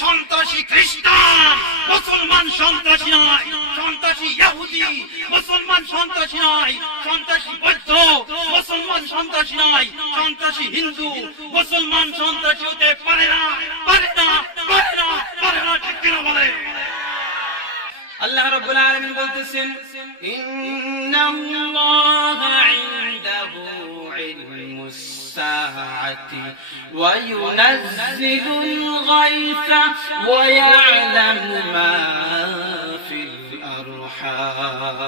সন্ত্রাসী খ্রিস্টান, মুসলমান সন্ত্রাসী নয়। সন্ত্রাসী ইহুদি, মুসলমান সন্ত্রাসী নয়। সন্ত্রাসী বৌদ্ধ, মুসলমান সন্ত্রাসী নয়। সন্ত্রাসী হিন্দু, মুসলমান সন্ত্রাসী হতে পারে না, পারে না, পারে না, পারে না। ঠিক কিনা বলে? আল্লাহ রাব্বুল আলামিন বলতেছেন, ইন্নাল্লাহা ইনদাহু ইলমুস সাআতি ওয়া ইউনাজ্জিলুল গায়সা ওয়া ইয়ালামু মা ফিল আরহাম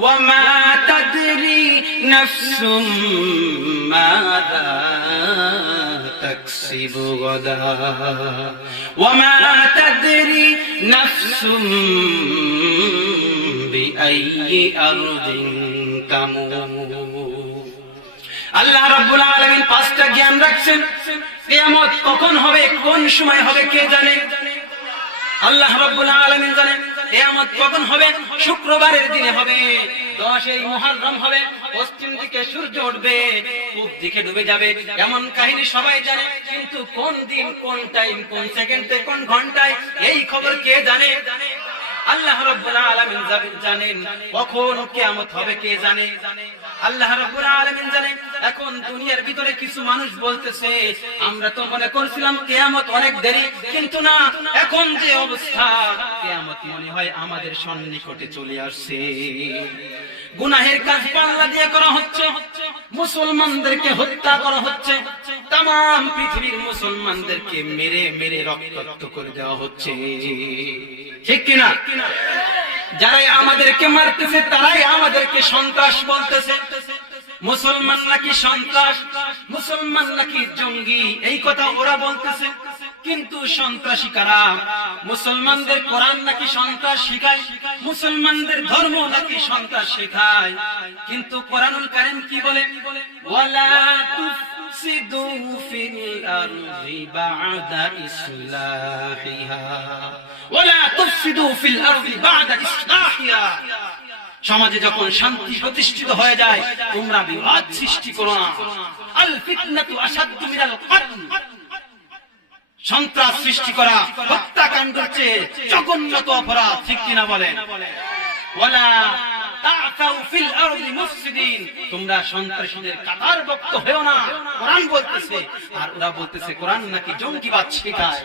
ওয়া মা তাদরি নাফসুম মাযা তাকসিবু গাদা ওয়া মা তাদরি নাফসুম বিআইয়ি আরদিন তামুত। আল্লাহ রাব্বুল আলামিন পাঁচটা জ্ঞান রাখছেন। কিয়ামত কখন হবে, কোন সময় হবে কে জানে? আল্লাহ রাব্বুল আলামিন জানেন। কিয়ামত কখন হবে? শুক্রবারের দিনে হবে। 10 মুহররম হবে। পশ্চিম দিকে সূর্য উঠবে, পূব দিকে ডুবে যাবে। এমন কাহিনী সবাই জানে, কিন্তু কোন দিন, কোন টাইম, কোন সেকেন্ডে, কোন ঘন্টায়, এই খবর কে জানে? আল্লাহ রাব্বুল আলামিন জানেন। কখন কিয়ামত হবে কে জানে? আল্লাহ রাব্বুল আলামিন জানেন। এখন দুনিয়ার ভিতরে কিছু মানুষ বলতেছে, আমরা তো মনে করছিলাম কিয়ামত অনেক দেরি, কিন্তু না, এখন যে অবস্থা, কিয়ামত মনে হয় আমাদের সন্নিকটে চলে আসছে। গুনাহের কাজ পাল্লা দিয়ে করা হচ্ছে, মুসলমানদেরকে হত্যা করা হচ্ছে, তাম পৃথিবীর মুসলমানদেরকে মেরে মেরে রক্তাক্ত করে দেওয়া হচ্ছে। ঠিক কিনা? যারাই আমাদেরকে মারতেছে তারাই আমাদেরকে সন্ত্রাস বলতেছে। মুসলমান নাকি সন্ত্রাস, মুসলমান নাকি জঙ্গি, এই কথা ওরা বলতেছে। কিন্তু সন্ত্রাসী কারা? মুসলমানদের কোরআন নাকি সন্ত্রাস শিখায়, মুসলমানদের ধর্ম নাকি সন্ত্রাস শেখায়। কিন্তু কোরআনুল কারীম কি বলে? ওয়ালা তুফসিদু ফিল আরদি বা'দা ইসলাহিহা ওয়ালা তুফসিদু ফিল আরদি বা'দা ইসলাহিহা। সমাজে যখন শান্তি প্রতিষ্ঠিত হয়ে যায়, তোমরা বিবাদ সৃষ্টি করো না। আল ফিতনাতু আশাদ্দু মিনাল কতল। সন্ত্রাস সৃষ্টি করা, হত্যাকাণ্ডের চেয়ে জঘন্য অপরাধ। ঠিক কিনা বলেন? ওয়ালা তা'তাউ ফিল আরদি মুফসিদিন। তোমরা সন্ত্রাসীদের কাতারভুক্ত হও না, কোরআন বলতেছে। আর ওরা বলতেছে কোরআন নাকি জঙ্গিবাদ শেখায়।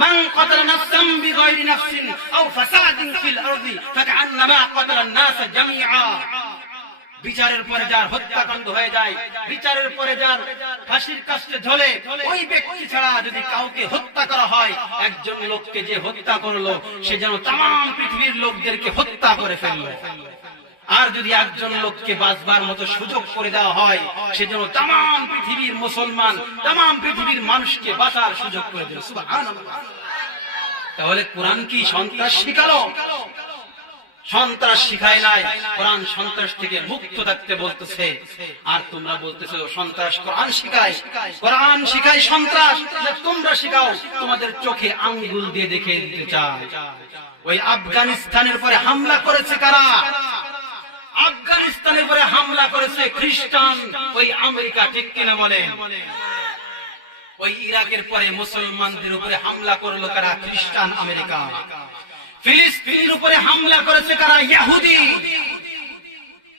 মান ক্বাতালা নাফসান বিগাইরি নাফসিন আও ফাসাদিন ফিল আরদি ফাকান্নামা ক্বাতালান নাস জামিআ। বিচারের পরে যার হত্যাকাণ্ড হয়ে যায়, বিচারের পরে যার ফাঁসির কাস্টে ঝোলে, ওই ব্যক্তি ছাড়া যদি কাউকে হত্যা করা হয়, একজন লোককে যে হত্যা করলো সে যেন তাম পৃথিবীর লোকদেরকে হত্যা করে ফেললো। আর যদি একজন লোককে বাঁচবার মতো সুযোগ করে দেওয়া হয়, সে যেন তাম পৃথিবীর মুসলমান, তাম পৃথিবীর মানুষকে বাঁচার সুযোগ করে দিল। সুবহানাল্লাহ। তাহলে কোরআন কি সন্ত্রাস শিখালো? সন্ত্রাস শিখায় নাই। কোরআন সন্ত্রাস থেকে মুক্ত থাকতে বলতেছে। আর তোমরা বলতেছো সন্ত্রাস কোরআন শিখায়। কোরআন শিখায় সন্ত্রাস, তোমরা শিখাও। তোমাদের চোখে আঙ্গুল দিয়ে দেখিয়ে দিতে চায়। ওই আফগানিস্তানের পরে হামলা করেছে কারা? আফগানিস্তানের পরে হামলা করেছে খ্রিস্টান, ওই আমেরিকা। ঠিক কিনা বলেন? ওই ইরাকের পরে মুসলমানদের উপরে হামলা করলো কারা? খ্রিস্টান, আমেরিকা। ফিলিস্তিনের উপরে হামলা করেছে কারা? ইহুদি।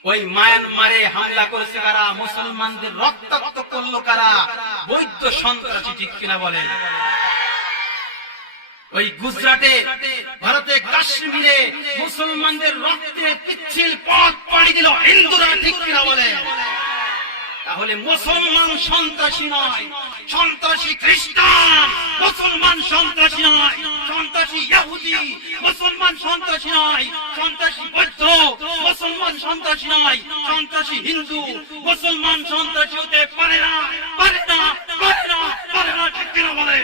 ওই মায়ানমারে হামলা করেছে কারা? মুসলমানদের রক্তাক্ত করলো কারা? বৈধ সন্ত্রাসী। ঠিক কিনা বলেন? ওই গুজরাটে, ভারতে, কাশ্মীরে মুসলমানদের রক্তে পিচ্ছিল পথ পাড়ি দিল হিন্দুরা। ঠিক কিনা বলেন? তাহলে মুসলমান সন্ত্রাসী নয়, সন্ত্রাসী খ্রিস্টান। মুসলমান সন্ত্রাসী নয়, সন্ত্রাসী ইহুদি। মুসলমান সন্ত্রাসী নয়, সন্ত্রাসী বৌদ্ধ। মুসলমান সন্ত্রাসী নয়, সন্ত্রাসী হিন্দু। মুসলমান সন্ত্রাসী হতে পারে না, পারে না, পারে না, পারে না। ঠিক কিনা বলে?